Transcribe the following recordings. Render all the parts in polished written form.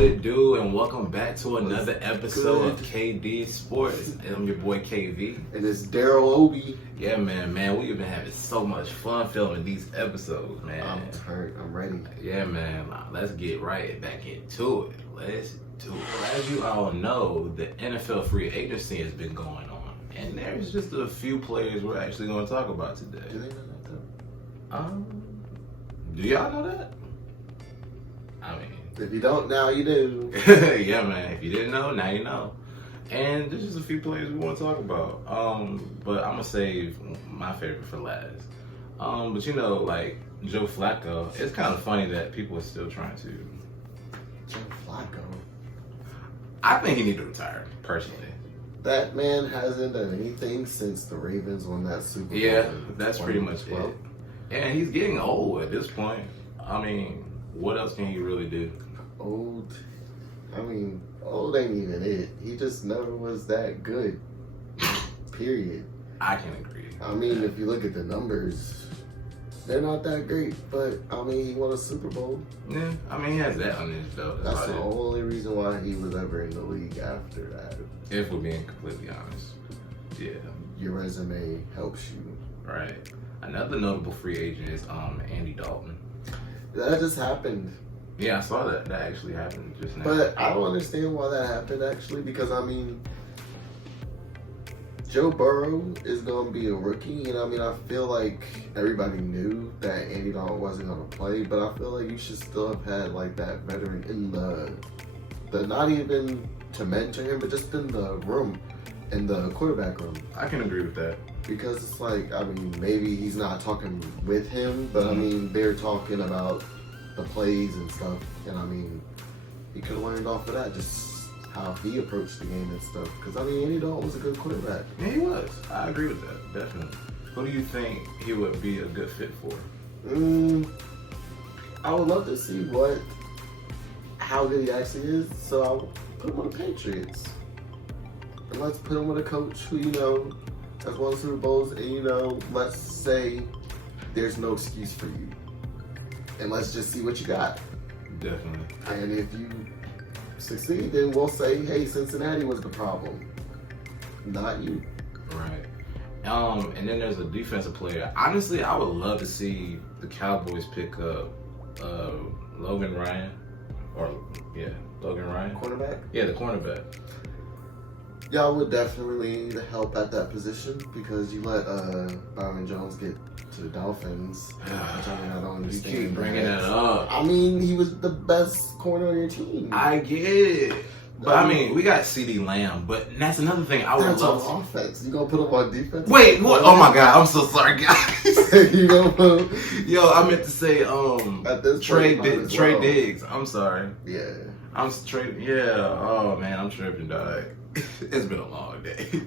What it do, and welcome back to another episode of K&Dsports. I'm your boy KV. And it's Daryl Obie. Yeah, man, we've been having so much fun filming these episodes, man. I'm hurt. I'm ready. Yeah, man. Let's get right back into it. Let's do it. As you all know, the NFL free agency has been going on, and there's just a few players we're actually going to talk about today. Do they know that though? Do y'all know that? I mean, if you don't now, you do. Yeah, man. If you didn't know, now you know. And there's just a few players we want to talk about. But I'm gonna save my favorite for last. But you know, like Joe Flacco, it's kind of funny that people are still trying to. Joe Flacco. I think he needs to retire, personally. That man hasn't done anything since the Ravens won that Super Bowl. Yeah, that's pretty much it. And he's getting old at this point. I mean, what else can he really do? Old. I mean, old ain't even it. He just never was that good. Period. I can agree. I mean, if you look at the numbers, they're not that great. But, I mean, he won a Super Bowl. Yeah, I mean, he has that on his belt. That's the only reason why he was ever in the league after that. If we're being completely honest. Yeah. Your resume helps you. Right. Another notable free agent is Andy Dalton. That just happened. Yeah, I saw that. That actually happened just now. But I don't understand why that happened, actually, because, I mean, Joe Burrow is going to be a rookie, and, I mean, I feel like everybody knew that Andy Dalton wasn't going to play, but I feel like you should still have had, like, that veteran in the not even to mentor him, but just in the room, in the quarterback room. I can agree with that. Because it's like, I mean, maybe he's not talking with him, but I mean, they're talking about the plays and stuff. And I mean, he could have learned off of that, just how he approached the game and stuff. Because I mean, Andy Dalton was a good quarterback. Yeah, he was. I agree with that, definitely. Who do you think he would be a good fit for? I would love to see how good he actually is. So I'll put him on the Patriots. And let's put him with a coach who, you know, has won Super Bowls, and you know, let's say there's no excuse for you. And let's just see what you got. Definitely. And if you succeed, then we'll say, hey, Cincinnati was the problem, not you. Right. And then there's a defensive player. Honestly, I would love to see the Cowboys pick up Logan Ryan. Logan Ryan. Cornerback? Yeah, the cornerback. Y'all would definitely need help at that position because you let Byron Jones get to the Dolphins. Which I mean, I don't understand. You keep bringing that up. I mean, he was the best corner on your team. I get it. But I mean, we got CeeDee Lamb, but that's another thing I would love. On offense. You gonna put him on defense? Wait, what? Oh my God, I'm so sorry, guys. You gonna put Yo, I meant to say Trey Diggs. I'm sorry. Yeah. I'm straight. Yeah. Oh man, I'm tripping, dog. It's been a long day.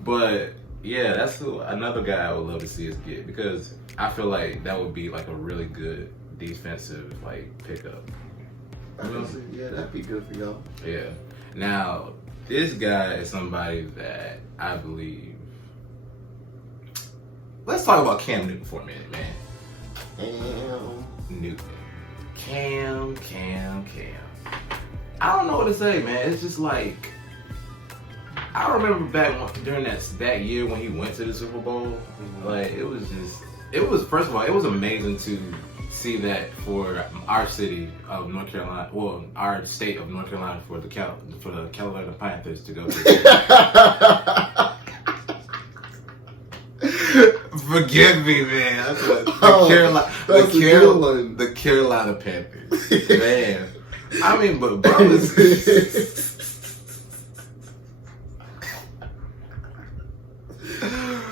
But yeah, that's another guy I would love to see us get because I feel like that would be like a really good defensive like pickup. Yeah, that'd be good for y'all. Yeah. Now, this guy is somebody that I believe. Let's talk about Cam Newton for a minute, man. Newton. Cam. I don't know what to say, man. It's just like, I remember back during that year when he went to the Super Bowl. Like, first of all, it was amazing to see that for our city of North Carolina, well, our state of North Carolina, for the Carolina Panthers to go to. Forgive me, man. That's the Carolina Panthers, man. I mean, but brothers.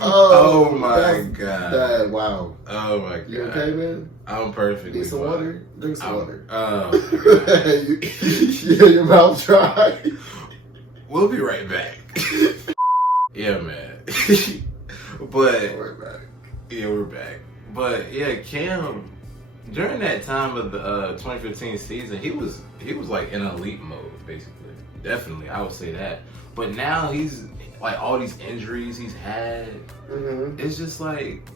Oh my God. Wow. Oh my God. You okay, man? I'm perfectly Need some fine. water? Drink some water. Oh my God. Your mouth dry. We'll be right back. Yeah, man. But we're back. Yeah, we're back. But yeah, Cam, during that time of the 2015 season, he was like in elite mode, basically. Definitely, I would say that. But now he's like all these injuries he's had. It's just like,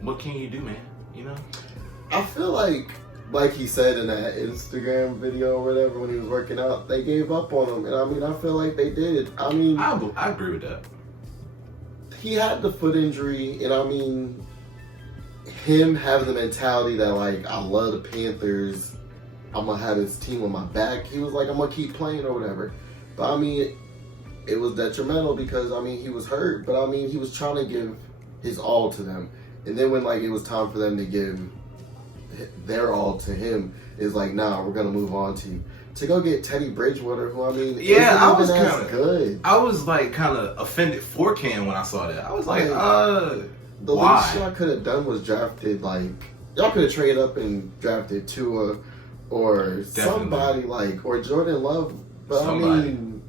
what can you do, man? You know? I feel like like he said in that Instagram video or whatever when he was working out, they gave up on him. And I mean, I feel like they did. I mean, I agree with that. He had the foot injury, and I mean, him having the mentality that, like, I love the Panthers, I'm going to have his team on my back. He was like, I'm going to keep playing or whatever. But I mean, it was detrimental because, I mean, he was hurt. But I mean, he was trying to give his all to them. And then when, like, it was time for them to give their all to him, it's like, nah, we're going to move on to you. To go get Teddy Bridgewater, who, I mean, yeah, I was kind of good. I was, like, kind of offended for Cam when I saw that. I was like, the why? least y'all could have done was drafted, like, y'all could have traded up and drafted Tua or somebody, like, or Jordan Love. But somebody. I mean,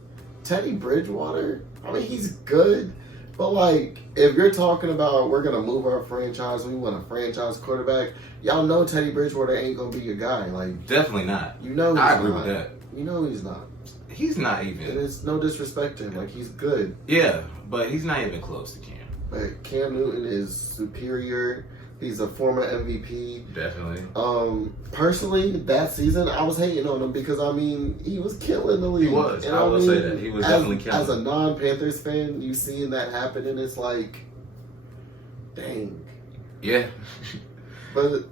Teddy Bridgewater, I mean, he's good. But, like, if you're talking about we're going to move our franchise, we want a franchise quarterback, y'all know Teddy Bridgewater ain't going to be your guy. Like, definitely not. You know he's I agree with that. You know he's not. He's not even. And it's no disrespect to him. Like, he's good. Yeah, but he's not even close to Cam. But Cam Newton is superior. He's a former MVP. Definitely. Personally, that season, I was hating on him because, I mean, he was killing the league. He was. And I will say that. He was definitely killing. As a non-Panthers fan, you seeing that happen, and it's like, dang. Yeah. But,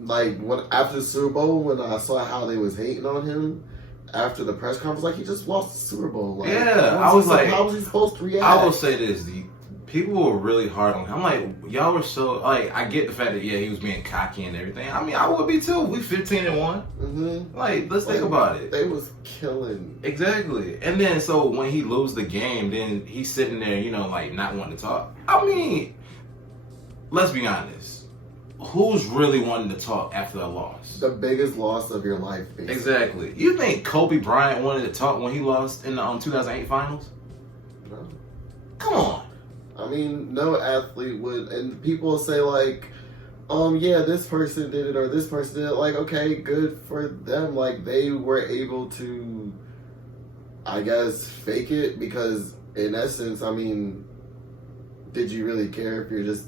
like, after the Super Bowl, when I saw how they was hating on him, after the press conference, like, he just lost the Super Bowl. Like, yeah, I was like, how was he supposed to react? I will say this, people were really hard on him. I'm like, y'all were so, like, I get the fact that, yeah, he was being cocky and everything. I mean, I would be too. We 15-1. Mm-hmm. Like, let's think about it. They was killing. Exactly. And then, so when he lose the game, then he's sitting there, you know, like, not wanting to talk. I mean, let's be honest. Who's really wanting to talk after a loss? The biggest loss of your life, basically. Exactly. You think Kobe Bryant wanted to talk when he lost in the 2008 finals? No. Come on. I mean, no athlete would. And people say, like, yeah, this person did it or this person did it. Like, okay, good for them. Like, they were able to, I guess, fake it because, in essence, I mean, did you really care if you're just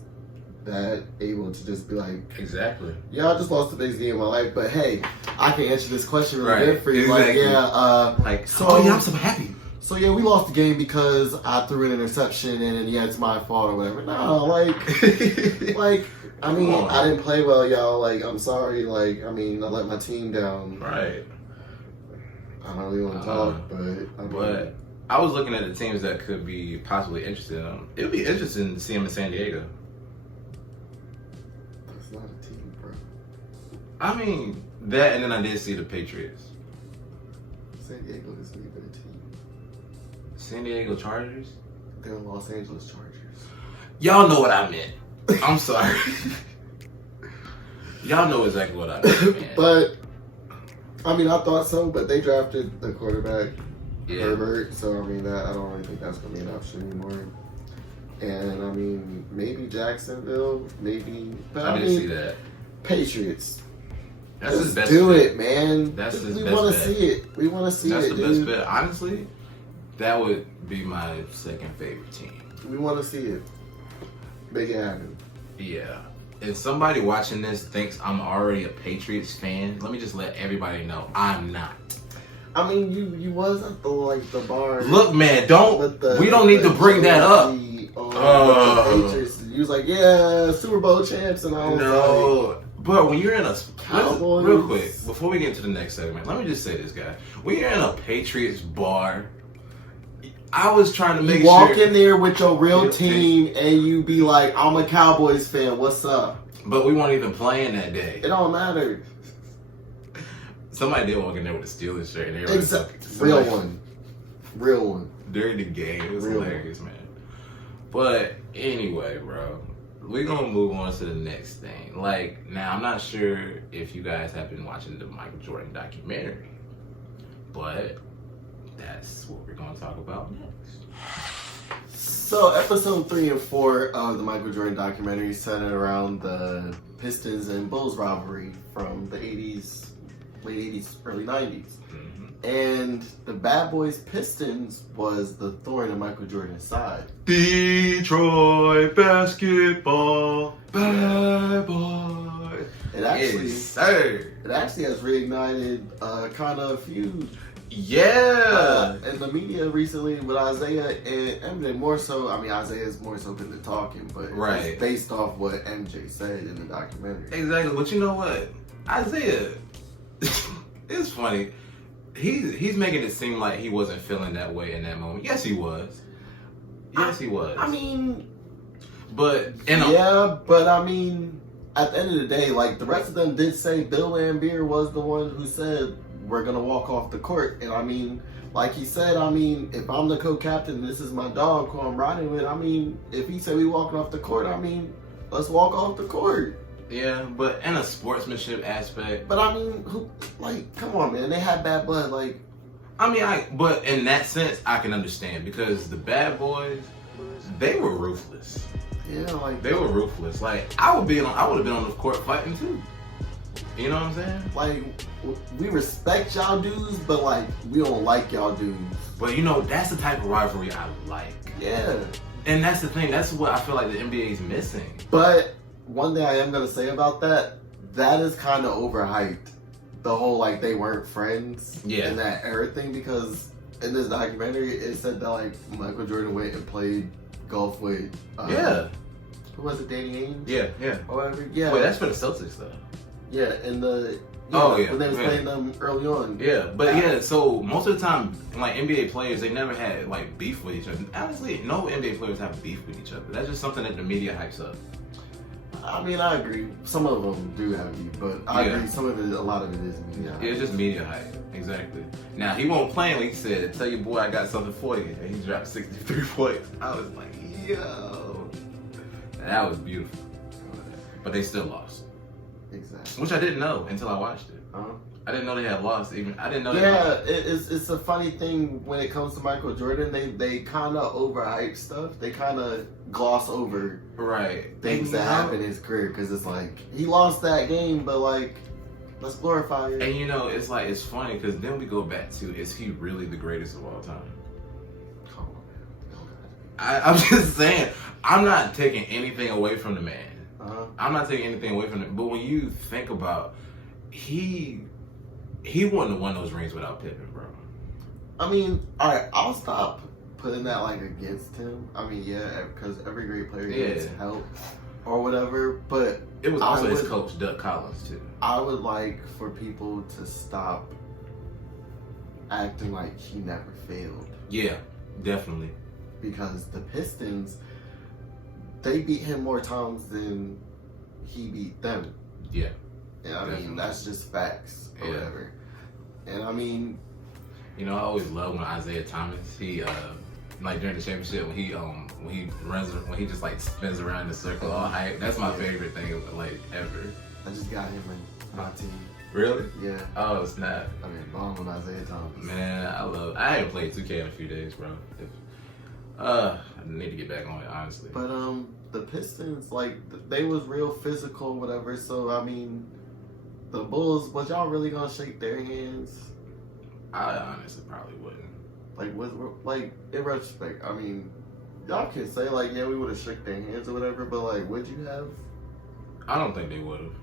that able to just be like, exactly, yeah, I just lost the biggest game of my life, but hey, I can answer this question really right. good for you. Exactly. Like, yeah, like, so, oh yeah, I'm so happy. So yeah, we lost the game because I threw an interception and yeah, it's my fault or whatever. No, like, like, I mean, I didn't play well, y'all. Like, I'm sorry. Like, I mean, I let my team down. Right. I don't really want to talk, but I was looking at the teams that could be possibly interested in him. It would be interesting to see him in San Diego. Not a team, bro. I mean, that, and then I did see the Patriots. San Diego isn't even a team. San Diego Chargers? They're Los Angeles Chargers. Y'all know what I meant. I'm sorry. Y'all know exactly what I meant, man. But, I mean, I thought so, but they drafted the quarterback, Herbert, so, I mean, I don't really think that's going to be an option anymore. And, I mean, maybe Jacksonville, maybe... But I didn't see that. Patriots. That's his best do bet. It, man. That's his best bet. We want to see it. We want to see That's it, the best bet. Honestly, that would be my second favorite team. We want to see it. Make it happen. Yeah. If somebody watching this thinks I'm already a Patriots fan, let me just let everybody know I'm not. I mean, you was at the bar. Look, man, we don't need to bring that up. Patriots. You was like, yeah, Super Bowl champs and all. No, but when you're in a Cowboys. Real quick before we get into the next segment, let me just say this, guy. When you're in a Patriots bar, I was trying to make you walk in there with your real team and you be like, I'm a Cowboys fan. What's up? But we weren't even playing that day. It don't matter. Somebody did walk in there with a Steelers shirt and they were real one during the game. It was hilarious, man. But anyway, bro, we're gonna move on to the next thing. Like, now I'm not sure if you guys have been watching the Michael Jordan documentary, but that's what we're gonna talk about next. So episode 3 and 4 of the Michael Jordan documentary centered around the Pistons and Bulls rivalry from the 80s, late 80s, early 90s. And the Bad Boys Pistons was the thorn in Michael Jordan's side. Detroit basketball, bad boy. It actually, yes, sir. it actually has reignited kind of a feud. Yeah. In the media recently with Isaiah and MJ more so. I mean, Isaiah's more so been the talking, but it's based off what MJ said in the documentary. Exactly. But you know what? Isaiah, it's funny. He's making it seem like he wasn't feeling that way in that moment. Yes, he was. Yes, he was. I mean, but but I mean, at the end of the day, like the rest of them did say, Bill Laimbeer was the one who said we're gonna walk off the court, and I mean, like he said, I mean, if I'm the co-captain, this is my dog who I'm riding with. I mean, if he said we walking off the court, I mean, let's walk off the court. Yeah, but in a sportsmanship aspect. But I mean, come on, man, they had bad blood, like. I mean, but in that sense, I can understand because the bad boys, they were ruthless. Yeah, like they were ruthless. Like I would have been on the court fighting too. You know what I'm saying? Like we respect y'all dudes, but like we don't like y'all dudes. But you know, that's the type of rivalry I like. Yeah. And that's the thing. That's what I feel like the NBA is missing. But one thing I am gonna say about that is kind of overhyped. The whole like they weren't friends in that era thing, because in this documentary it said that like Michael Jordan went and played golf with who was it, Danny Ainge? Yeah. Or whatever. Yeah. Wait, that's for the Celtics though. Yeah, and when they was playing them early on. Yeah, but so most of the time, like NBA players, they never had like beef with each other. Honestly, no NBA players have beef with each other. That's just something that the media hypes up. I mean, I agree. Some of them do have beef, but I agree. A lot of it is media hype. Yeah, it's just media hype. Exactly. Now he won't play when he said, "Tell your boy I got something for you," and he dropped 63 points. I was like, yo, that was beautiful. But they still lost. Exactly. Which I didn't know until I watched it. I didn't know they had lost. I didn't know. Yeah, it's a funny thing when it comes to Michael Jordan. They kind of overhype stuff. They kind of gloss over things that happen in his career, because it's like he lost that game, but like let's glorify it. And you know, it's like it's funny because then we go back to, is he really the greatest of all time? Come on, man. I'm just saying, I'm not taking anything away from the man. I'm not taking anything away from him. But when you think about, he wouldn't have won those rings without Pippen, bro. I mean, all right, I'll stop putting that like against him. I mean, yeah, because every great player gets help or whatever. But it was also his coach, Doug Collins, too. I would like for people to stop acting like he never failed. Yeah, definitely. Because the Pistons, they beat him more times than he beat them. Yeah. And I mean, that's just facts or whatever. And I mean, you know, I always love when Isaiah Thomas, he like during the championship when he just like spins around in the circle all hype. That's my favorite thing like ever. I just got him in my team. Really? Yeah. Oh snap! I mean, bomb with Isaiah Thomas. Man, I haven't played 2K in a few days, bro. I need to get back on it, honestly. But the Pistons, like they was real physical, whatever. So I mean, the Bulls, was y'all really gonna shake their hands? I honestly probably wouldn't. Like in retrospect, I mean, y'all can say like, yeah, we would have shook their hands or whatever, but like, would you have? I don't think they would have.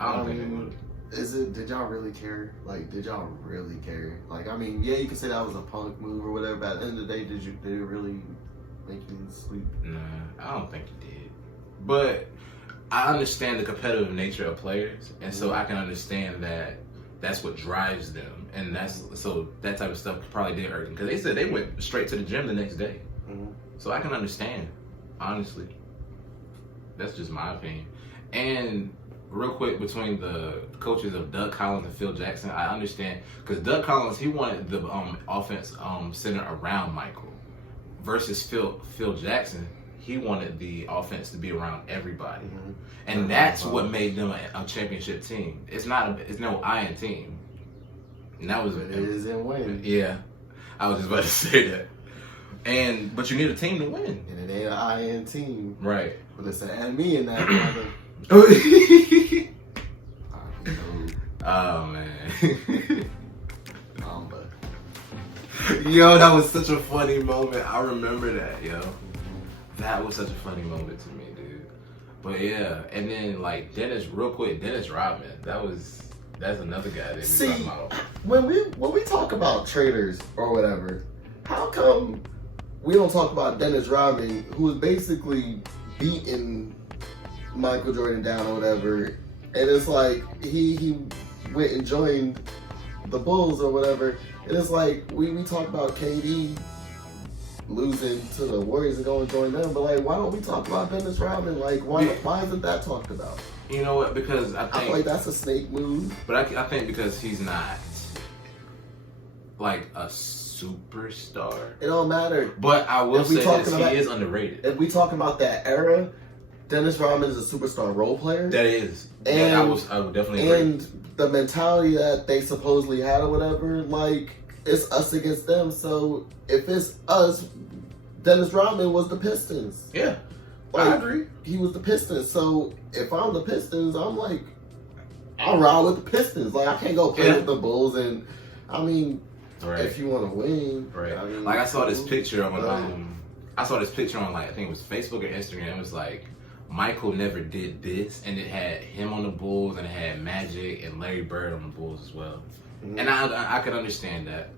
I don't think they would have. Did y'all really care? Like, did y'all really care? Like, I mean, yeah, you could say that was a punk move or whatever, but at the end of the day, did it really make you sleep? Nah, I don't think it did. But I understand the competitive nature of players, and so I can understand that that's what drives them, and so that type of stuff probably did hurt them, because they said they went straight to the gym the next day. So I can understand, honestly. That's just my opinion. And real quick, between the coaches of Doug Collins and Phil Jackson, I understand, because Doug Collins, he wanted the offense centered around Michael, versus Phil Jackson, he wanted the offense to be around everybody. And that's what made them a championship team. It's no iron team. And that was it is in win. Yeah, I was just about to say that. But you need a team to win. And it ain't an iron team. Right. But it's an and me in that brother. Oh man. Yo, that was such a funny moment. I remember that, yo. That was such a funny moment to me, dude. But yeah, and then like Dennis Rodman. That's another guy that we talking about. When we talk about traders or whatever, how come we don't talk about Dennis Rodman, who was basically beating Michael Jordan down or whatever, and it's like he went and joined the Bulls or whatever, and it's like we talk about KD losing to the Warriors and going to join them, but like, why don't we talk about Dennis Rodman? Like, why isn't that talked about? You know what? Because I feel like that's a snake move. But I think because he's not like a superstar. It don't matter. But I will say this, he is underrated. If we talking about that era, Dennis Rodman is a superstar role player. That is. And I would definitely agree. And the mentality that they supposedly had or whatever, like, it's us against them. So if it's us, Dennis Rodman was the Pistons. Yeah. Like, I agree. He was the Pistons. So if I'm the Pistons, I'm like, I'll ride with the Pistons. Like, I can't go play with the Bulls. And I mean, if you want to win, right? I mean, like I saw this picture on like I think it was Facebook or Instagram. It was like Michael never did this, and it had him on the Bulls, and it had Magic and Larry Bird on the Bulls as well. Mm-hmm. And I could understand that.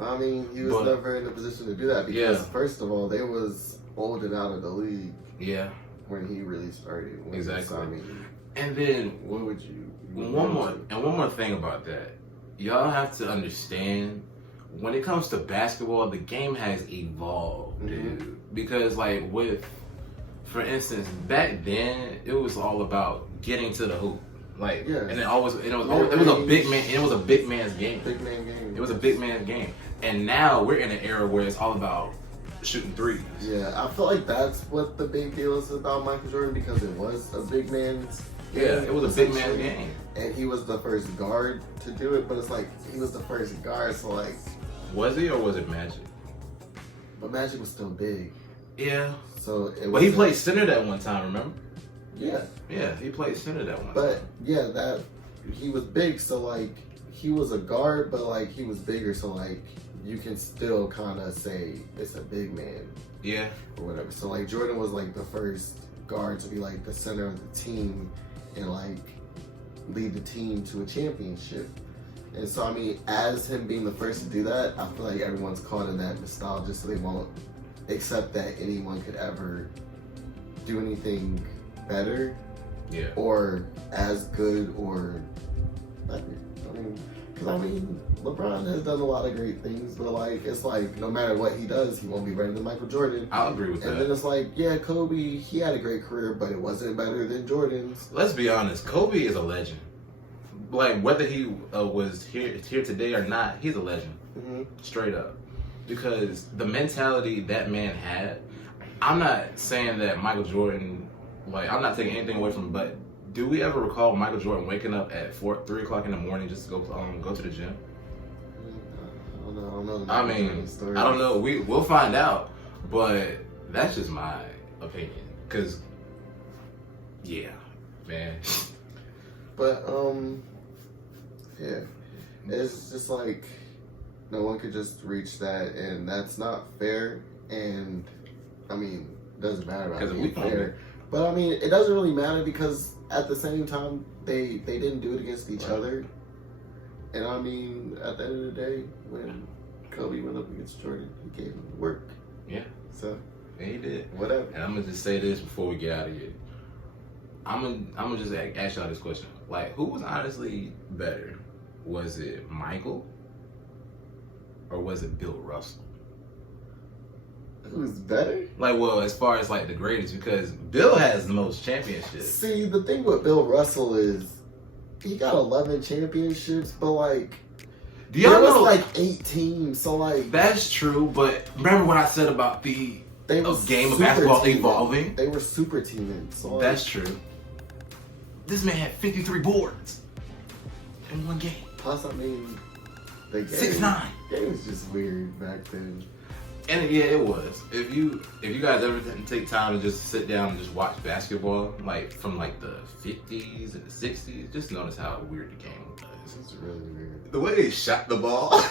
I mean, he was never in a position to do that because first of all, they was old and out of the league. Yeah. When he really started. Exactly. So, I mean, and then what would you? One more thing about that. Y'all have to understand, when it comes to basketball, the game has evolved, dude. Because like for instance, back then it was all about getting to the hoop, like, and it was a big man. It was a big man's game. Big man game. It was a big man's game, and now we're in an era where it's all about shooting threes. Yeah, I feel like that's what the big deal is about Michael Jordan, because it was a big man's game. Yeah, it was a big man's game. And he was the first guard to do it, but it's like, he was the first guard, so like... Was he, or was it Magic? But Magic was still big. Yeah. So it was... But he played center that one time, remember? Yeah. Yeah, he played center that one time. But, yeah, he was big, so like, he was a guard, but like, he was bigger, so like, you can still kind of say it's a big man. Yeah. Or whatever. So like, Jordan was like the first guard to be like the center of the team and like lead the team to a championship. And so I mean, as him being the first to do that, I feel like everyone's caught in that nostalgia, so they won't accept that anyone could ever do anything better, or as good or better. I mean, LeBron has done a lot of great things, but like, it's like, no matter what he does, he won't be better than Michael Jordan. I'll agree with that. And then it's like, yeah, Kobe, he had a great career, but it wasn't better than Jordan's. Let's be honest, Kobe is a legend. Like, whether he was here today or not, he's a legend. Mm-hmm. Straight up. Because the mentality that man had, I'm not saying that Michael Jordan, like, I'm not taking anything away from him, but do we ever recall Michael Jordan waking up at 3 o'clock in the morning just to go to the gym? I don't know. I mean, I don't know. We'll find out, but that's just my opinion. Cause, yeah, man. But yeah, it's just like no one could just reach that, and that's not fair. And I mean, it doesn't matter about being fair. But I mean, it doesn't really matter because at the same time, they didn't do it against each other. And I mean, at the end of the day, when Kobe went up against Jordan, he gave him work. Yeah. So. And he did. Whatever. And I'm gonna just say this before we get out of here. I'm gonna just ask y'all this question. Like, who was honestly better? Was it Michael? Or was it Bill Russell? Who's better? Like, well, as far as like the greatest, because Bill has the most championships. See, the thing with Bill Russell is he got 11 championships, but like, there was like 8 teams, so like. That's true, but remember what I said about the game of basketball evolving? They were super teaming. So that's true. This man had 53 boards in one game. Plus, I mean, the game. 6'9". Game was just weird back then. And yeah, it was. If you guys ever take time to just sit down and just watch basketball, like from like the 50s and the 60s, just notice how weird the game was. It's really weird. The way they shot the ball.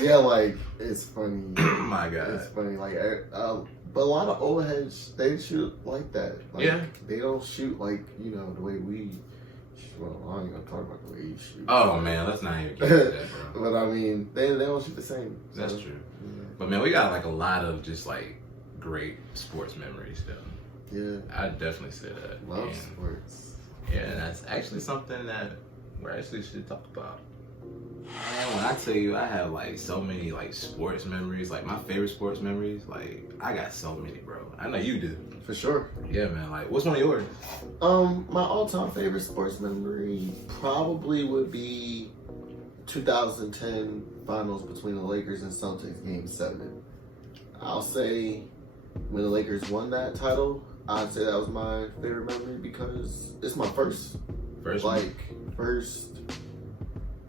Yeah, like, it's funny. My God. It's funny. Like, but a lot of old heads, they shoot like that. Like, yeah. They don't shoot like, you know, the way we shoot. Well, I ain't gonna talk about the way you shoot. Oh, man, let's not even get into that, bro. But, I mean, they don't shoot the same. So. That's true. Yeah. But, man, we got, like, a lot of just, like, great sports memories, though. Yeah. I'd definitely say that. Love sports. Yeah, and that's actually something that we actually should talk about. Man, when I tell you I have like so many like sports memories, like my favorite sports memories, like I got so many, bro. I know you do. For sure. Yeah, man. Like, what's one of yours? My all-time favorite sports memory probably would be 2010 finals between the Lakers and Celtics, Game 7. I'll say when the Lakers won that title, I'd say that was my favorite memory because it's my first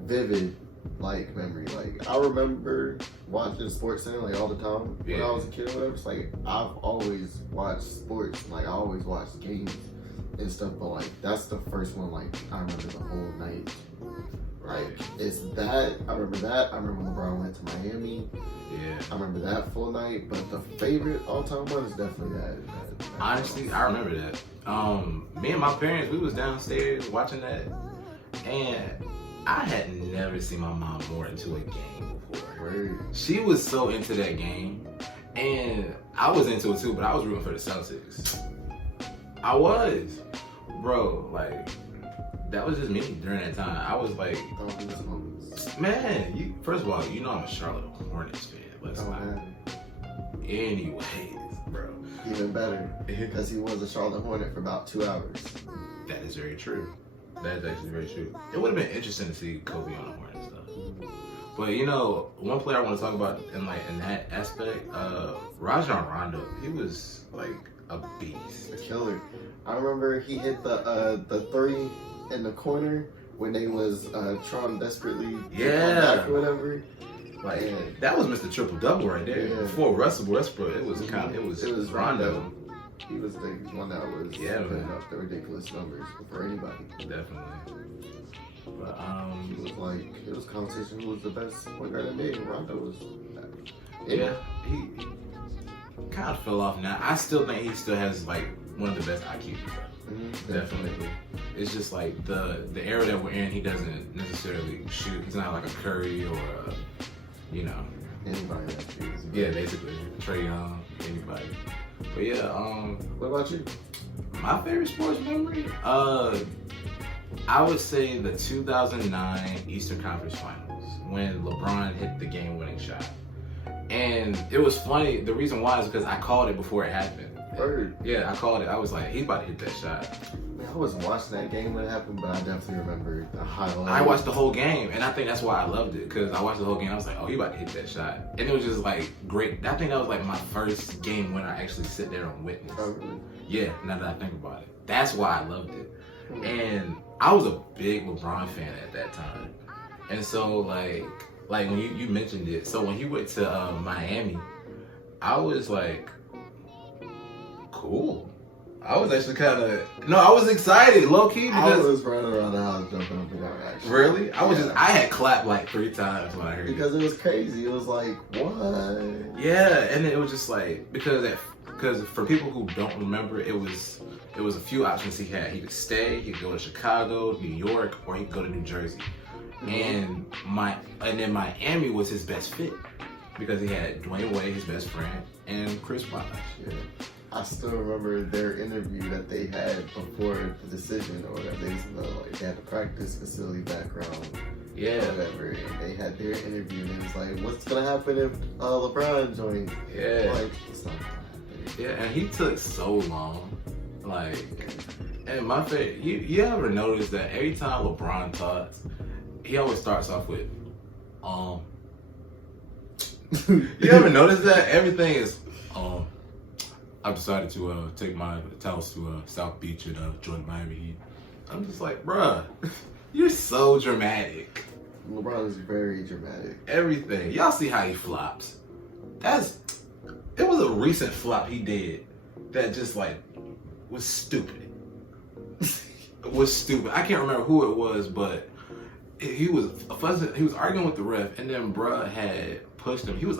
vivid like memory. Like, I remember watching Sports Center like all the time when I was a kid or whatever. It's like I've always watched sports, like I always watched games and stuff, but like that's the first one like I remember the whole night. Like, it's that. I remember that. I remember LeBron went to Miami. Yeah. I remember that full night. But the favorite all-time one is definitely that Honestly, I remember that. Me and my parents, we was downstairs watching that, and I had never seen my mom more into a game before. Right. She was so into that game, and I was into it too, but I was rooting for the Celtics. I was. Bro, like, that was just me during that time. I was like, man, first of all, you know I'm a Charlotte Hornets fan. Let's not. Anyways, bro. Even better, because he was a Charlotte Hornet for about 2 hours. That is very true. That is actually very true. It would have been interesting to see Kobe on the Hornets though. But you know, one player I want to talk about in that aspect, Rajon Rondo. He was like a beast. A killer. I remember he hit the three in the corner when they was trying desperately back or whatever. Like, that was Mr. Triple Double right there. Yeah. Before Russell Westbrook, it was Rondo. He was the one that was putting up the ridiculous numbers for anybody. Definitely. But it was competition who was the best point guard in the NBA, and Rondo was. Yeah, he kind of fell off now. I still think he still has like one of the best IQs. Mm-hmm. Definitely. It's just like the era that we're in, he doesn't necessarily shoot. He's not like a Curry or a, anybody that shoots. Yeah, basically. Trae Young, anybody. But yeah, what about you? My favorite sports memory? I would say the 2009 Eastern Conference Finals when LeBron hit the game-winning shot. And it was funny. The reason why is because I called it before it happened. Word. Yeah, I called it. I was like, he's about to hit that shot. Man, I wasn't watching that game when it happened, but I definitely remember the highlights. I watched the whole game, and I think that's why I loved it, because I watched the whole game. I was like, oh, he about to hit that shot. And it was just like great. I think that was like my first game when I actually sit there and witness. Oh, really? Yeah, now that I think about it. That's why I loved it. And I was a big LeBron fan at that time. And so like when you mentioned it, so when he went to Miami, I was like, cool. I was actually I was excited, low key, because I was running around the house jumping up and down. Actually, really, I had clapped like 3 times when I heard because it was crazy. It was like, what? Yeah, and it was just like because for people who don't remember, it was a few options he had. He could stay, he could go to Chicago, New York, or he could go to New Jersey. Mm-hmm. And then Miami was his best fit because he had Dwayne Wade, his best friend, and Chris Bosh. Yeah. I still remember their interview that they had before the decision or whatever. They had the practice facility background. Yeah. Or whatever. And they had their interview and it was like, what's gonna happen if LeBron joins? Yeah. Like, it's not gonna happen. Yeah, and he took so long. Like, and my favorite, you ever notice that every time LeBron talks, he always starts off with, You ever notice that? Everything is, I've decided to take my talents to South Beach and join Miami Heat. I'm just like, bruh, you're so dramatic. LeBron is very dramatic. Everything. Y'all see how he flops. It was a recent flop he did that just like was stupid. It was stupid. I can't remember who it was, but he was fussing, he was arguing with the ref, and then bruh had pushed him. He was,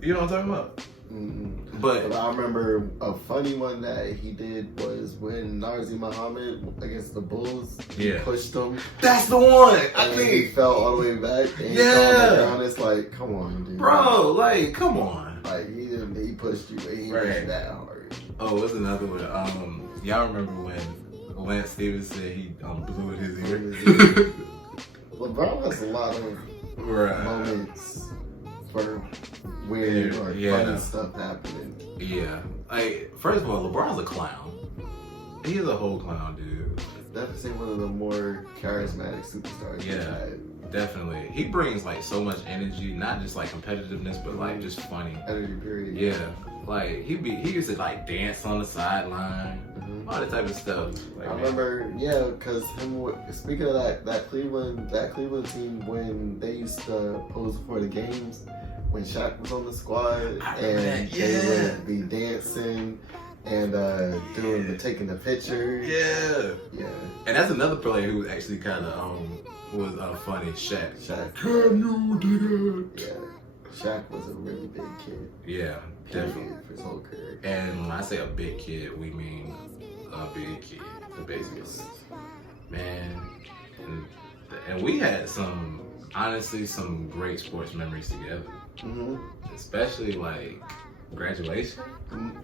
you know what I'm talking about? Mm-hmm. But I remember a funny one that he did was when Narzi Muhammad against the Bulls, he pushed him. That's the one. I and think he fell all the way back. And he fell on the ground. It's like, come on, dude. Bro, like, come on. Like he pushed you, but he pushed that hard. Oh, what's another one? Y'all remember when Lance Stevens said he blew in his ear? LeBron has a lot of moments for weird or funny stuff happening. Yeah. Like, first of all, LeBron's a clown. He is a whole clown, dude. Definitely one of the more charismatic superstars. Yeah, definitely. He brings like so much energy, not just like competitiveness, but like just funny. Energy period. Yeah. Like he used to like dance on the sideline, all that type of stuff. Like, I remember, because speaking of that Cleveland team when they used to pose for the games, when Shaq was on the squad and they would be dancing and taking the pictures. Yeah. And that's another player who actually kind of was funny. Shaq. Can you dig it? Yeah. Shaq was a really big kid. Yeah, definitely. For his whole career. And when I say a big kid, we mean a big kid. The basically. Man. And we had honestly, some great sports memories together. Mm-hmm. Especially like graduation.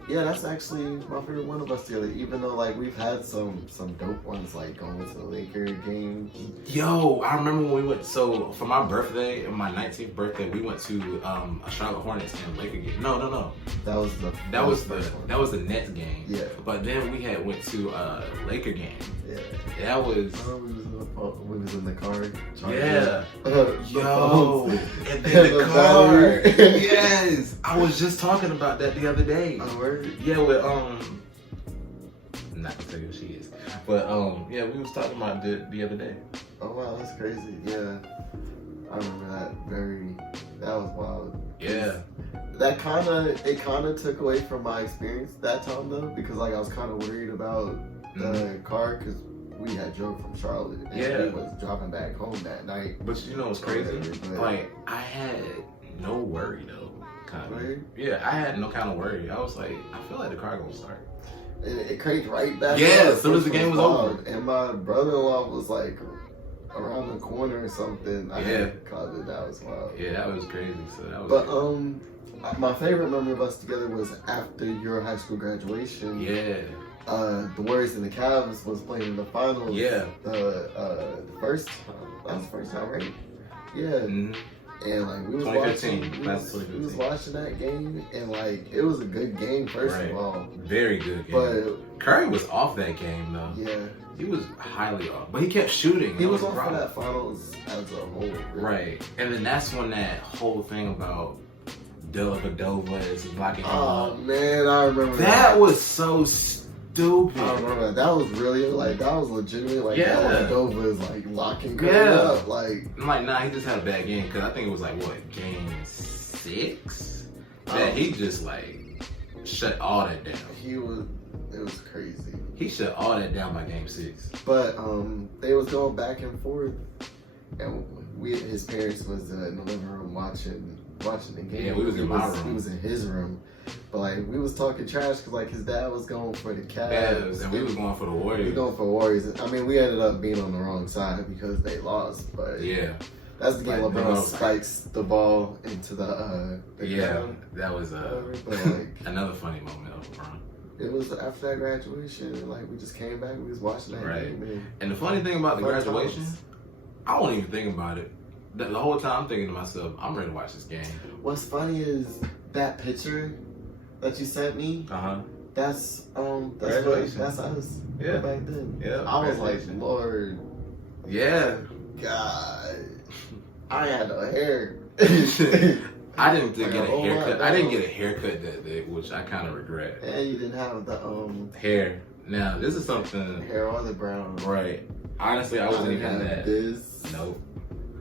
Yeah, that's actually my favorite one of us together. Even though like we've had some dope ones like going to the Laker game. Yo, I remember when we went. So for my birthday, my 19th birthday, we went to a Charlotte Hornets and Laker game. No. That was the Nets game. Yeah. But then we went to a Laker game. Yeah. That was. We was in the car. Yeah. Yo. And then the car. Yes. I was just talking about that the other day. Oh, word? Yeah, with not to tell you who she is, but yeah, we was talking about the other day. Oh wow, that's crazy. Yeah, I remember that was wild. Yeah. It kind of took away from my experience that time though, because like I was kind of worried about the car because we had drove from Charlotte and we was driving back home that night. But you know what's crazy? Like I had no worry though. Kind of. Right? Yeah, I had no kind of worry. I was like, I feel like the car gonna start. It cranked right back. Yeah, as soon as the game was over. And my brother-in-law was like around the corner or something. I called it. That was wild. Yeah, that was crazy. So that was. But my favorite memory of us together was after your high school graduation. Yeah. The Warriors and the Cavs was playing in the finals. Yeah. The first time. That was the first time, right? Yeah. Mm-hmm. And like we was 2015. we was watching that game, and like it was a good game. First of all, very good game. But Curry was off that game though. Yeah, he was highly off, but he kept shooting. He was off for that finals as a whole. Really. Right, and then that's when that whole thing about Dellavedova is blocking him up. Oh man, I remember that was so stupid. I remember that was really like that was legitimate. Like Dellavedova is like locking Curry up. Like nah, he just had a bad game because I think it was like what game 6 that he just like shut all that down. It was crazy. He shut all that down by game 6. But they was going back and forth, and his parents was in the living room watching the game. Yeah, we was in my room. We was in his room. But like we was talking trash because like his dad was going for the Cavs and we was going for the Warriors. We going for Warriors. I mean, we ended up being on the wrong side because they lost. But yeah, that's the game LeBron spikes the ball into the ground. That was but, like, another funny moment of LeBron. It was after that graduation. Like we just came back. We was watching that game. And the funny thing about the graduation, I won't even think about it. The whole time I'm thinking to myself, I'm ready to watch this game. What's funny is that picture that you sent me. That's us. Yeah. Back then. Yeah. I was like, Lord. Yeah. God. I had no hair. I didn't get a haircut. I didn't get a haircut that day, which I kind of regret. And you didn't have the hair. Now this is something. Hair or the brown. Right. Honestly, I wasn't even that. This. Nope.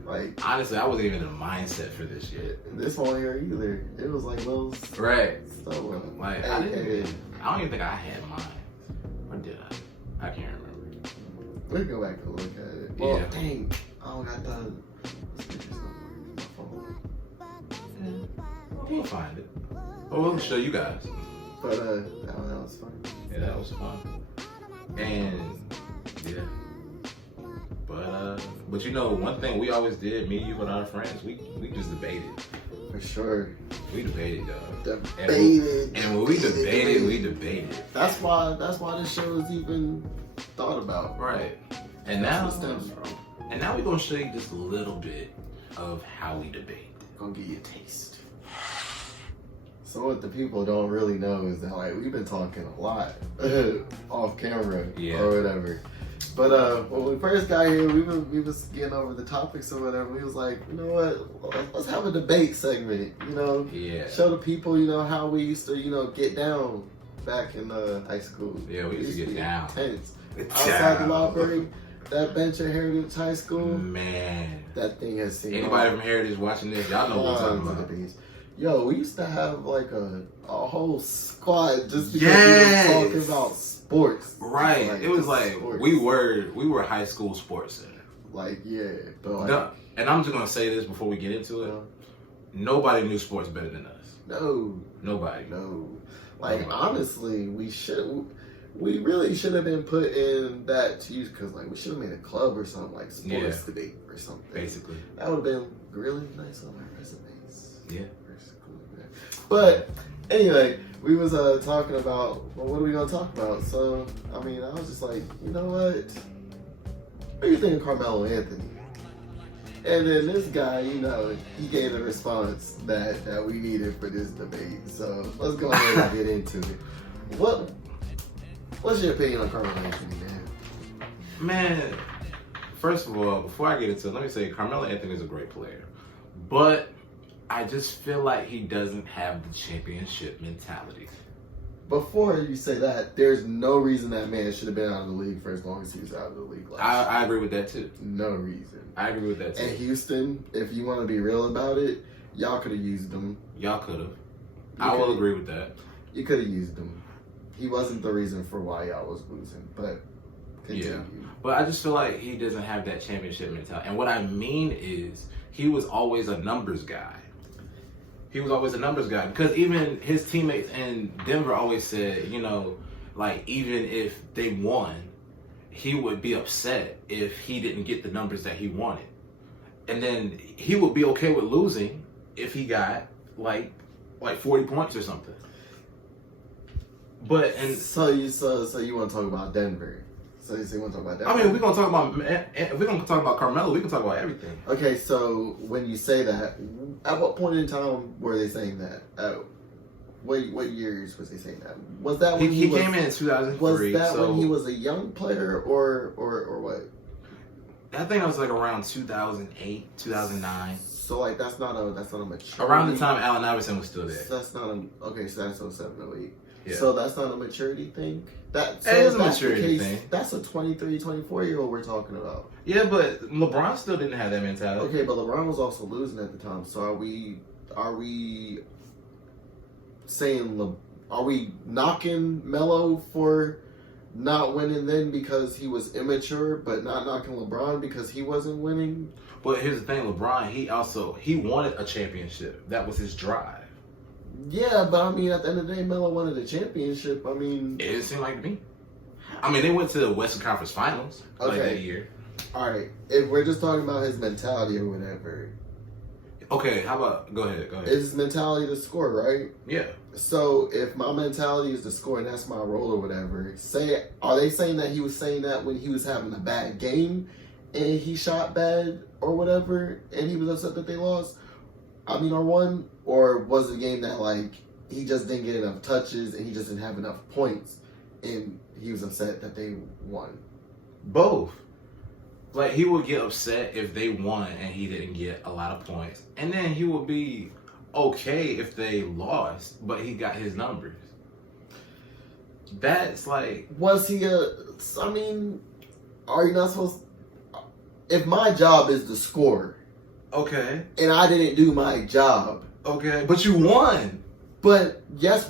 Like honestly, I wasn't even in the mindset for this yet. This one here either. It was like little right. So like I don't even think I had mine. Or did I? I can't remember. We can go back and look at it. Well, Yeah. dang. I don't got the pictures on my phone. We'll find it. Oh, we'll show you guys. But that was fun. Yeah, that was fun. And yeah. But you know, one thing we always did, me, you, and our friends, we just debated. For sure. We debated, dog. Debated. And when we debated, we debated. That's why this show is even thought about. Right. And now we're gonna show you just a little bit of how we debate. Gonna give you a taste. So what the people don't really know is that like we've been talking a lot off camera or whatever. But when we first got here, we was getting over the topics or whatever. We was like, you know what? Let's have a debate segment. You know, show the people, you know, how we used to, you know, get down back in high school. Yeah, we used to get down. Intense. Outside the library, that bench at Heritage High School. Man, that thing has seen. Anybody from Heritage watching this, y'all know what I'm talking about. Yo, we used to have like a whole squad just because we were talking about sports. Right. Like, it was like sports. we were high school sports center. Like, yeah. But like, and I'm just gonna say this before we get into it. Nobody knew sports better than us. No. Nobody. No. Like, honestly, we really should have been put in that to use because like we should have made a club or something like sports debate or something. Basically. That would have been really nice on our resumes. Yeah. But anyway, we was talking about, well, what are we gonna talk about? So I mean, I was just like, you know what? What do you think of Carmelo Anthony? And then this guy, you know, he gave the response that we needed for this debate. So let's go ahead and get into it. What's your opinion on Carmelo Anthony, man? Man, first of all, before I get into it, let me say Carmelo Anthony is a great player, but I just feel like he doesn't have the championship mentality. Before you say that, there's no reason that man should have been out of the league for as long as he was out of the league last year. I agree with that too. No reason. I agree with that too. And Houston, if you want to be real about it, y'all could have used him. Y'all could have. I will agree with that. You could have used him. He wasn't the reason for why y'all was losing, but continue. Yeah. But I just feel like he doesn't have that championship mentality. And what I mean is, he was always a numbers guy. He was always a numbers guy because even his teammates in Denver always said, you know, like even if they won, he would be upset if he didn't get the numbers that he wanted. And then he would be okay with losing if he got like 40 points or something. But so you want to talk about Denver? So you want to talk about Denver? I mean, if we're gonna talk about Carmelo, we can talk about everything. Okay, so when you say that, at what point in time were they saying that? What years was he saying that? Was that when he came in 2003? Was that when he was a young player or what? I think it was like around 2008, 2009. So like that's not a maturity. Around the time Allen Iverson was still there. So that's not okay. So that's 07, 08. Yeah. So that's not a maturity thing. It is a maturity thing. That's a 23, 24-year-old we're talking about. Yeah, but LeBron still didn't have that mentality. Okay, but LeBron was also losing at the time. So are we saying are we knocking Melo for not winning then because he was immature, but not knocking LeBron because he wasn't winning? But here's the thing, LeBron, he wanted a championship. That was his drive. Yeah, but I mean, at the end of the day, Melo wanted a championship. I mean, it seemed like to me. I mean, they went to the Western Conference Finals like that year. All right, if we're just talking about his mentality or whatever. Okay, how about go ahead. Is his mentality to score, right? Yeah. So if my mentality is to score and that's my role or whatever, are they saying that he was saying that when he was having a bad game and he shot bad or whatever and he was upset that they lost? I mean, or won? Or was it a game that, like, he just didn't get enough touches and he just didn't have enough points and he was upset that they won? Both. Like, he would get upset if they won and he didn't get a lot of points. And then he would be okay if they lost, but he got his numbers. That's like... Was he I mean, are you not supposed... If my job is to score... Okay. And I didn't do my job. Okay. But you won. But if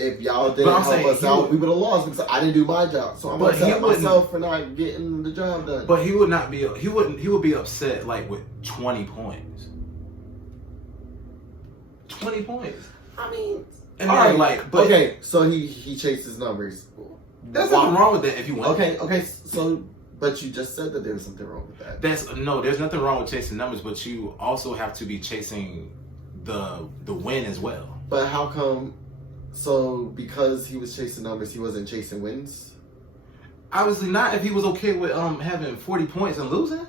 if y'all didn't help us out, we would have lost because I didn't do my job. So I'm upset at myself for not getting the job done. But he would not be. He would be upset like with 20 points. 20 points. I mean, and then, like, but okay, so he chased his numbers. There's nothing wrong with that if you win. Okay, so. But you just said that there's something wrong with that. There's nothing wrong with chasing numbers, but you also have to be chasing the win as well. But how come? So because he was chasing numbers, he wasn't chasing wins? Obviously not. If he was okay with having 40 points and losing.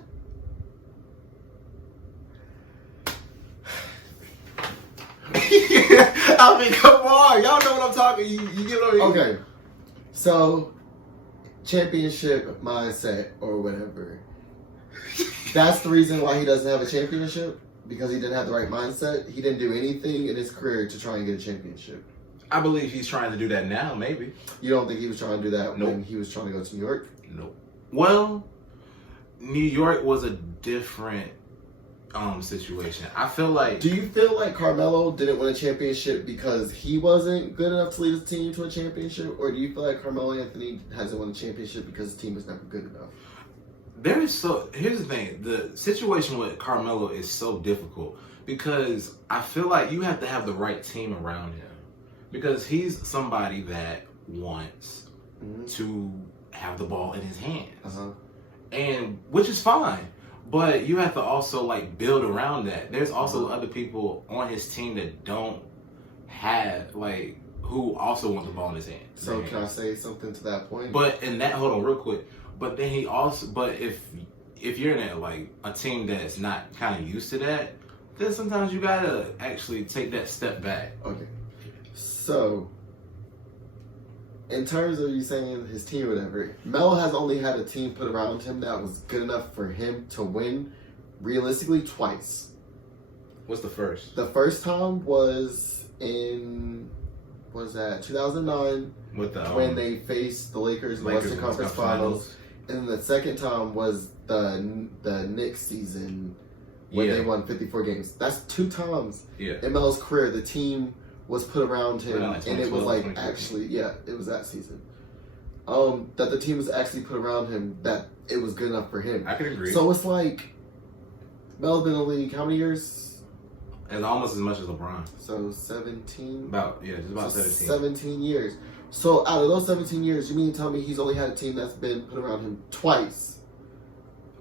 I mean, come on, y'all know what I'm talking. You get what I mean? Okay, so. Championship mindset or whatever. That's the reason why he doesn't have a championship, because he didn't have the right mindset. He didn't do anything in his career to try and get a championship. I believe he's trying to do that now, maybe. You don't think he was trying to do that when he was trying to go to New York? Nope. Well, New York was a different situation. I feel like... Do you feel like Carmelo didn't win a championship because he wasn't good enough to lead his team to a championship? Or do you feel like Carmelo Anthony hasn't won a championship because his team was never good enough? Here's the thing. The situation with Carmelo is so difficult because I feel like you have to have the right team around him. Because he's somebody that wants to have the ball in his hands. And which is fine. But you have to also like build around that. There's also other people on his team that don't have like who also want the ball in his hand. So can I say something to that point? But in that, hold on real quick. But then he also, but if you're in a team that's not kind of used to that, then sometimes you gotta actually take that step back. Okay. So in terms of you saying his team or whatever, Melo has only had a team put around him that was good enough for him to win realistically twice. What's the first? The first time was in, 2009 with the, when they faced the Lakers in the Western Conference Finals. And then the second time was the Knicks season when they won 54 games. That's 2 times in Melo's career the team was put around him, and it was like actually, it was that season. That the team was actually put around him, that it was good enough for him. I can agree. So it's like, Melo's been in the league how many years? And almost as much as LeBron. So 17? Just about 17. 17 years. So out of those 17 years, you mean to tell me he's only had a team that's been put around him twice?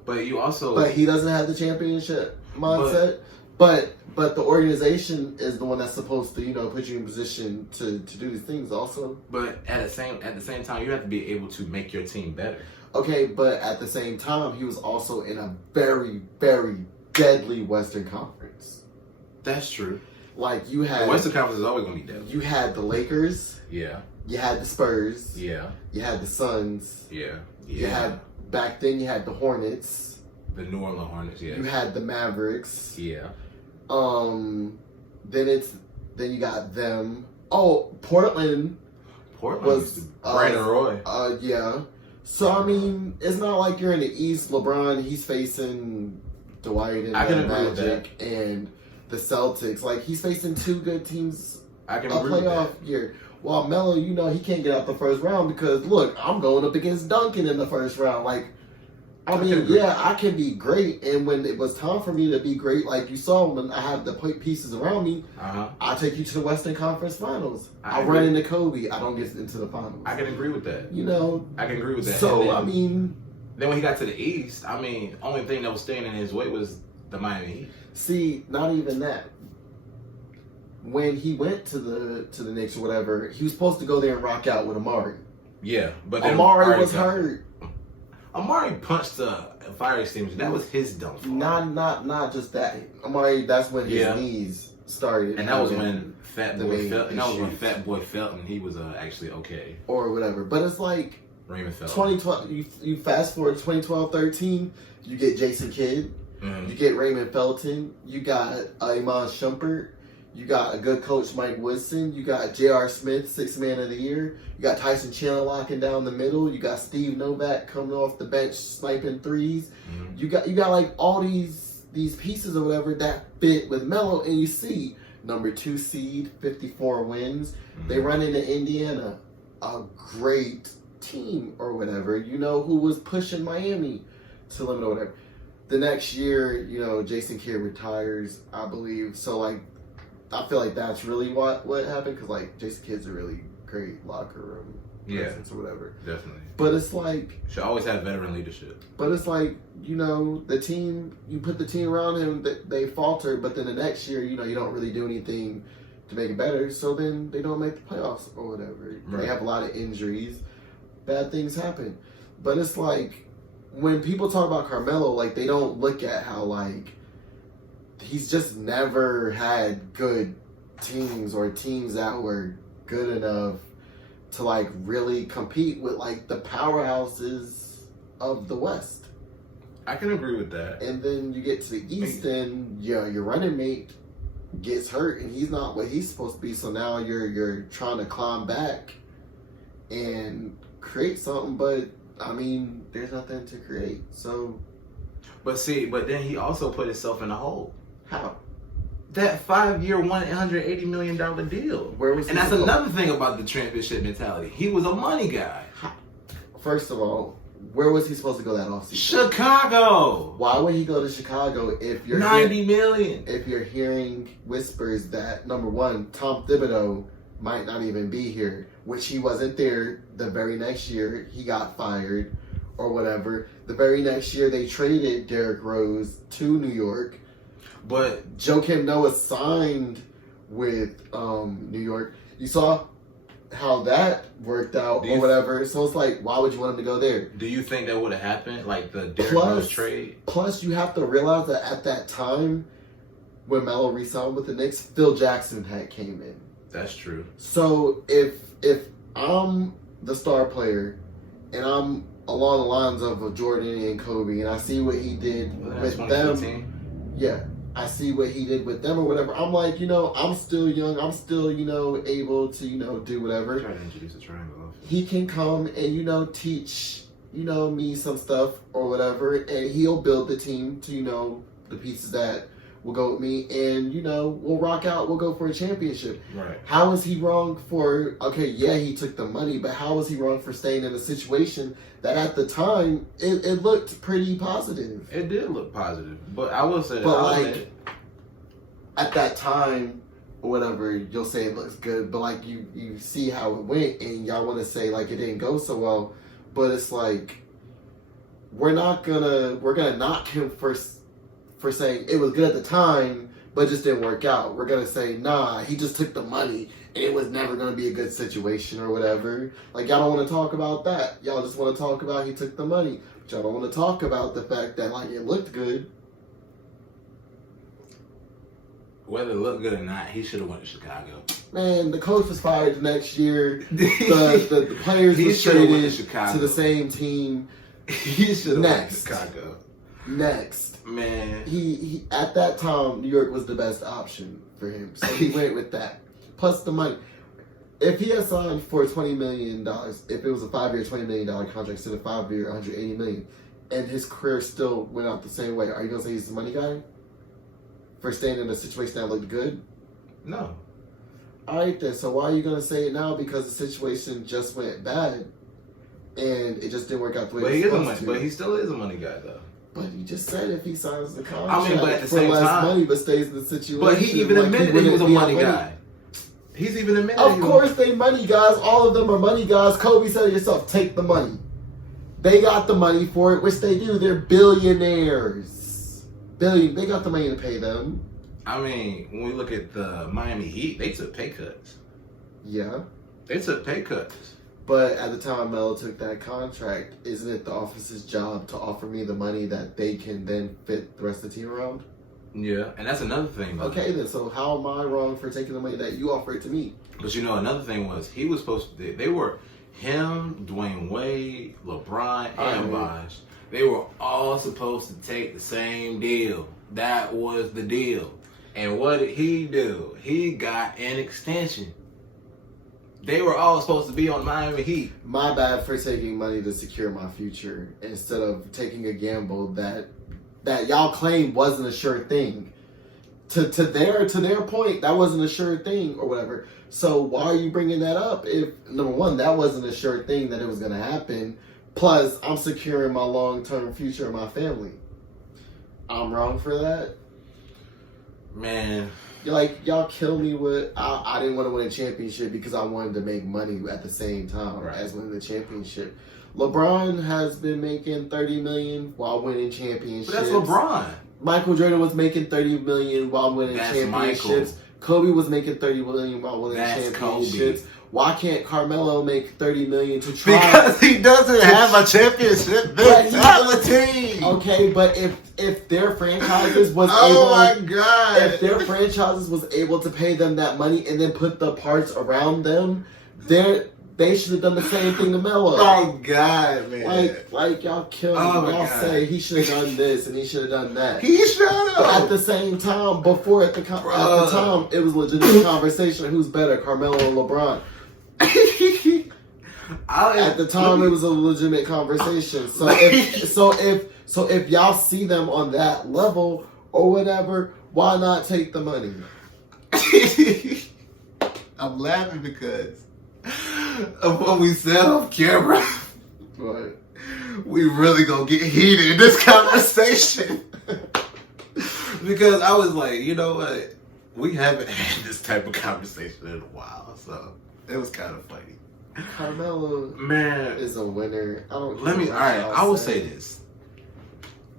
But you also... But he doesn't have the championship mindset? But the organization is the one that's supposed to, put you in position to do these things also. But at the same time, you have to be able to make your team better. Okay, but at the same time, he was also in a very, very deadly Western Conference. That's true. Like you had... The Western Conference is always going to be deadly. You had the Lakers. Yeah. You had the Spurs. Yeah. You had the Suns. Yeah. You had, back then you had the Hornets. The New Orleans Hornets, yeah. You had the Mavericks. Yeah. Then you got them. Oh, Portland was Brandon Roy. Yeah. So I mean, it's not like you're in the East. LeBron, he's facing Dwight and the Magic and the Celtics. Like he's facing 2 good teams. I can agree with playoff year. While Melo, he can't get out the first round because look, I'm going up against Duncan in the first round. Like, I can be great, and when it was time for me to be great, like you saw when I had the pieces around me, I take you to the Western Conference Finals. I run into Kobe. I don't get into the finals. I can agree with that. I can agree with that. So then when he got to the East, only thing that was standing in his way was the Miami Heat. See, not even that. When he went to the Knicks or whatever, he was supposed to go there and rock out with Amari. Yeah, but then Amari was hurt. Amari punched a fire extinguisher. That was his downfall. Not just that. Amari, that's when his knees started. And that was when Fat Boy felt, and he was actually okay. Or whatever. But it's like Raymond Felton. 2012. You fast forward 2012-13. You get Jason Kidd. Mm-hmm. You get Raymond Felton. You got Iman Shumpert. You got a good coach, Mike Woodson. You got J.R. Smith, 6th Man of the Year. You got Tyson Chandler locking down the middle. You got Steve Novak coming off the bench sniping threes. Mm-hmm. You got like all these pieces or whatever that fit with Melo, and you see number 2 seed, 54 wins. They run into Indiana, a great team or whatever, you know, who was pushing Miami to limit or whatever. The next year, you know, Jason Kidd retires, I believe. So, like, I feel like that's really what happened, because, like, Jason Kidd's a really great locker room presence or whatever. Definitely. But it's like... Should always have veteran leadership. But it's like, you know, the team, you put the team around him, they falter, but then the next year, you know, you don't really do anything to make it better, so then they don't make the playoffs or whatever. Right. They have a lot of injuries. Bad things happen. But it's like, when people talk about Carmelo, like, they don't look at how, like, he's just never had good teams or teams that were good enough to, like, really compete with, like, the powerhouses of the West. I can agree with that. And then you get to the East and your running mate gets hurt and he's not what he's supposed to be. So now you're trying to climb back and create something, but I mean, there's nothing to create. So, but then he also put himself in a hole. How? That 5-year, $180 million deal. Where was? And that's another thing about the championship mentality. He was a money guy. First of all, where was he supposed to go that offseason? Chicago. Why would he go to Chicago if you're $90 million? If you're hearing whispers that, number one, Tom Thibodeau might not even be here, which he wasn't there the very next year. He got fired or whatever. The very next year, they traded Derrick Rose to New York. But Joakim Noah signed with New York. You saw how that worked out or whatever. So it's like, why would you want him to go there? Do you think that would have happened? Like the Derrick Rose trade? Plus, you have to realize that at that time, when Melo re-signed with the Knicks, Phil Jackson had came in. That's true. So if I'm the star player and I'm along the lines of Jordan and Kobe and I see what he did with them, I see what he did with them or whatever, I'm like, you know, I'm still young, I'm still, you know, able to, you know, do whatever. Try to introduce a triangle. He can come and, you know, teach, you know, me some stuff or whatever, and he'll build the team to, you know, the pieces that will go with me, and, you know, we'll rock out, we'll go for a championship. Right. How is he wrong for, okay, yeah, he took the money, but how was he wrong for staying in a situation that at the time, it looked pretty positive? It did look positive, but I will say that. But, like, at that time, or whatever, you'll say it looks good, but, like, you see how it went, and y'all want to say, like, it didn't go so well, but it's like, we're gonna knock him for saying it was good at the time, but it just didn't work out. We're going to say, nah, he just took the money, and it was never going to be a good situation or whatever. Like, y'all don't want to talk about that. Y'all just want to talk about he took the money. But y'all don't want to talk about the fact that, like, it looked good. Whether it looked good or not, he should have went to Chicago. Man, the coach was fired the next year. The players were traded to the same team. He should have went to Chicago. Next. Man. He at that time, New York was the best option for him. So he went with that. Plus the money. If he had signed for $20 million, if it was a 5-year, $20 million contract instead of 5-year, $180 million, and his career still went out the same way, are you going to say he's the money guy? For staying in a situation that looked good? No. Alright then, so why are you going to say it now? Because the situation just went bad. And it just didn't work out the way it was supposed to. But he still is a money guy, though. But you just said if he signs the contract but at the for same less time, money but stays in the situation. But he even admitted that he was a money guy. He's even admitted Of course they money guys. All of them are money guys. Kobe said it yourself, take the money. They got the money for it, which they do. They're billionaires. They got the money to pay them. I mean, when we look at the Miami Heat, they took pay cuts. Yeah. They took pay cuts. But at the time Melo took that contract, isn't it the office's job to offer me the money that they can then fit the rest of the team around? Yeah, and that's another thing. Though. Okay, then, so how am I wrong for taking the money that you offered to me? But you know, another thing was, he was supposed to, they were, him, Dwayne Wade, LeBron, and Bosh, they were all supposed to take the same deal. That was the deal. And what did he do? He got an extension. They were all supposed to be on Miami Heat. My bad for taking money to secure my future instead of taking a gamble that y'all claim wasn't a sure thing. to their point, that wasn't a sure thing or whatever. So why are you bringing that up if, number one, that wasn't a sure thing that it was going to happen? Plus, I'm securing my long-term future of my family. I'm wrong for that? Man. Like, y'all kill me with, I didn't want to win a championship because I wanted to make money at the same time as winning the championship. LeBron has been making $30 million while winning championships. But that's LeBron. Michael Jordan was making $30 million while winning championships. Michael. Kobe was making $30 million while winning championships. Kobe. Why can't Carmelo make $30 million to try? Because he doesn't have a championship mentality. Okay, but if their franchises was if their franchises was able to pay them that money and then put the parts around them, they should have done the same thing to Melo. Oh God, man! Like y'all kill me. Y'all say he should have done this and he should have done that. He should have. But at the same time, before at the time, it was legitimate conversation of who's better, Carmelo or LeBron. At the time, it was a legitimate conversation. So if y'all see them on that level or whatever, why not take the money? I'm laughing because of what we said off camera. Right. We really gonna get heated in this conversation. Because I was like, you know what? We haven't had this type of conversation in a while, so it was kind of funny. Carmelo, man, is a winner. I will say this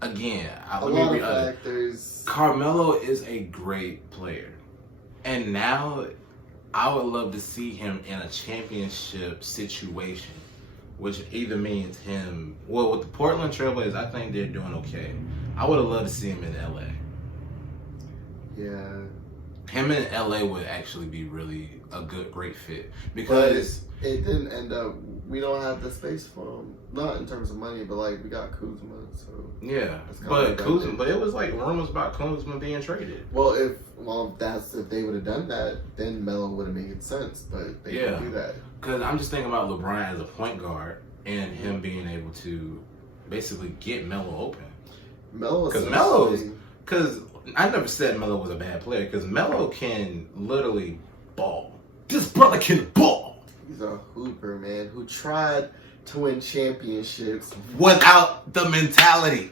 again. Let me be honest. Carmelo is a great player, and now I would love to see him in a championship situation, which either means him. Well, with the Portland Trailblazers, I think they're doing okay. I would have loved to see him in LA. Yeah. Him in LA would actually be really a great fit because but it didn't end up. We don't have the space for him, not in terms of money, but like we got Kuzma, so yeah. But Kuzma, but it was like rumors about Kuzma being traded. Well, if they would have done that, then Melo would have made sense, but they didn't do that. Because I'm just thinking about LeBron as a point guard and him being able to basically get Melo open. Because I never said Melo was a bad player, because Melo can literally ball. This brother can ball. He's a hooper, man, who tried to win championships without the mentality.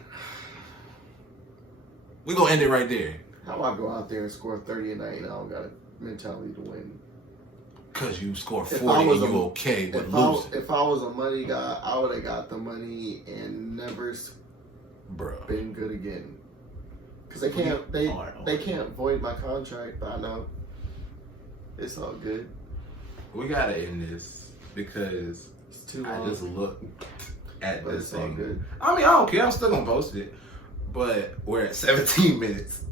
We're going to end it right there. How do I go out there and score 30 a night and I don't got a mentality to win? Because you score 40 and you okay with losing. If I was a money guy, I would have got the money and never been good again. Because they can't void my contract, but I know it's all good. We gotta end this because it's too long. I just looked at but this thing. All good. I mean, I don't care. I'm still gonna post it. But we're at 17 minutes.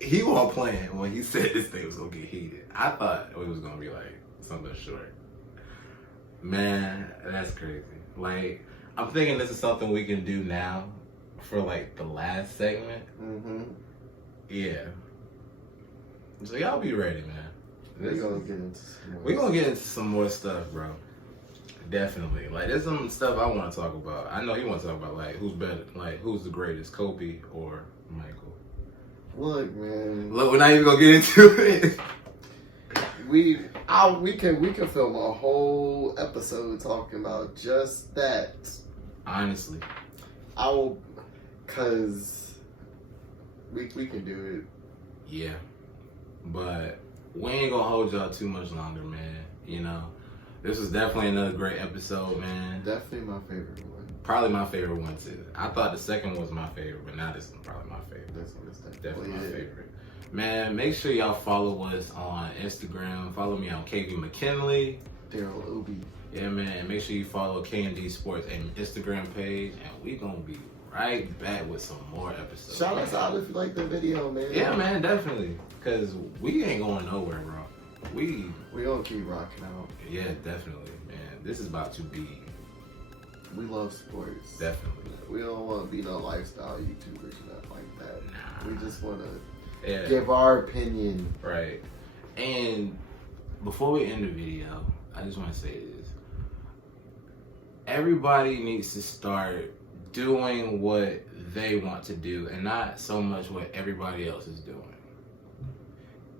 He wasn't playing when he said this thing was gonna get heated. I thought it was gonna be like something short. Man, that's crazy. Like, I'm thinking this is something we can do now for like the last segment. Mm-hmm. Yeah. So y'all be ready, man. We're gonna get into some more stuff, bro. Definitely. Like, there's some stuff I want to talk about. I know you want to talk about, like, who's better, like, who's the greatest, Kobe or Michael? Look, man. Look, we're not even gonna get into it. We can film a whole episode talking about just that. Honestly, cause we can do it. Yeah, but we ain't gonna hold y'all too much longer, man. You know, this was definitely another great episode, man. Definitely my favorite one. Probably my favorite one too. I thought the second was my favorite, but now this is probably my favorite. This one is definitely my favorite. Man, make sure y'all follow us on Instagram. Follow me on KV McKinley. Daryl Obie. Yeah, man. And make sure you follow K&Dsports and Instagram page. And we gonna be right back with some more episodes. Shout us out if you like the video, man. Yeah, man, definitely. Because we ain't going nowhere, bro. We gonna keep rocking out. Yeah, definitely, man. This is about to be. We love sports. Definitely. We don't want to be no lifestyle YouTubers or nothing like that. Nah. We just want to give our opinion. Right. And before we end the video, I just want to say this. Everybody needs to start doing what they want to do and not so much what everybody else is doing.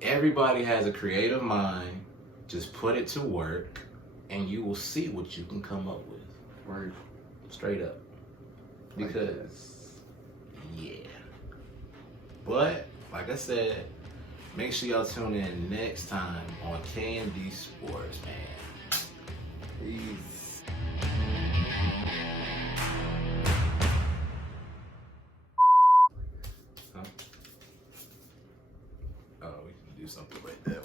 everybody has a creative mind. Just put it to work, and you will see what you can come up with. Right. Straight up. Because, yeah. But, like I said, make sure y'all tune in next time on K&D Sports, man. Peace. Huh? Oh, we can do something like that.